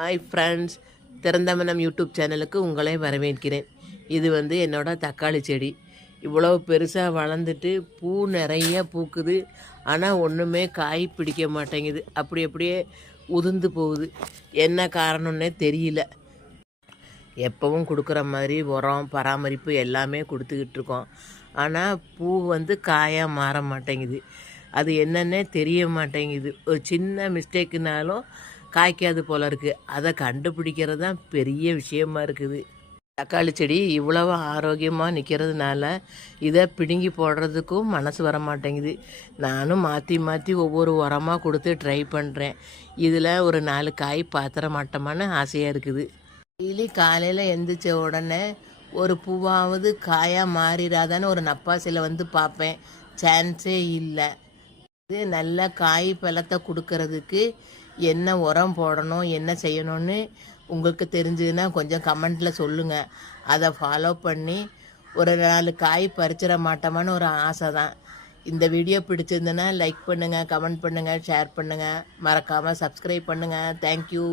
Hi friends, திறந்த மனம் YouTube சேனலுக்கு உங்களை வரவேற்கிறேன். இது என்னோட தக்காளி செடி. இவ்வளோ பெருசாக வளர்ந்துட்டு பூ நிறைய பூக்குது. ஆனால் ஒன்றுமே காய் பிடிக்க மாட்டேங்குது. அப்படியே உதிர்ந்து போகுது. என்ன காரணம்னே தெரியல. எப்பவும் கொடுக்குற மாதிரி உரம் பராமரிப்பு எல்லாமே கொடுத்துக்கிட்டு இருக்கோம். ஆனால் பூ காயாக மாற மாட்டேங்குது. அது என்னன்னே தெரிய மாட்டேங்குது. ஒரு சின்ன மிஸ்டேக்குனாலும் காய்க்காது போல இருக்குது. அதை கண்டுபிடிக்கிறது தான் பெரிய விஷயமா இருக்குது. தக்காளி செடி இவ்வளவு ஆரோக்கியமாக நிற்கிறதுனால இதை பிடுங்கி போடுறதுக்கும் மனசு வர மாட்டேங்குது. நானும் மாற்றி ஒவ்வொரு உரமாக கொடுத்து ட்ரை பண்ணுறேன். இதில் ஒரு 4 காய் பாத்திர மாட்டோமான்னு ஆசையாக இருக்குது. டெய்லி காலையில் எந்திரிச்ச உடனே ஒரு பூவாவது காயாக மாறிடாதான்னு ஒரு நப்பாசையில் பார்ப்பேன். சான்ஸே இல்லை. இது நல்ல காய் பழத்தை கொடுக்கறதுக்கு என்ன உரம் போடணும், என்ன செய்யணும்னு உங்களுக்கு தெரிஞ்சதுன்னா கொஞ்சம் கமெண்ட்டில் சொல்லுங்கள். அதை ஃபாலோ பண்ணி ஒரு 4 காய் பறிச்சிட மாட்டோமான்னு ஒரு ஆசை தான். இந்த வீடியோ பிடிச்சிருந்ததுன்னா லைக் பண்ணுங்கள், கமெண்ட் பண்ணுங்கள், ஷேர் பண்ணுங்கள். மறக்காமல் சப்ஸ்கிரைப் பண்ணுங்கள். தேங்க்யூ.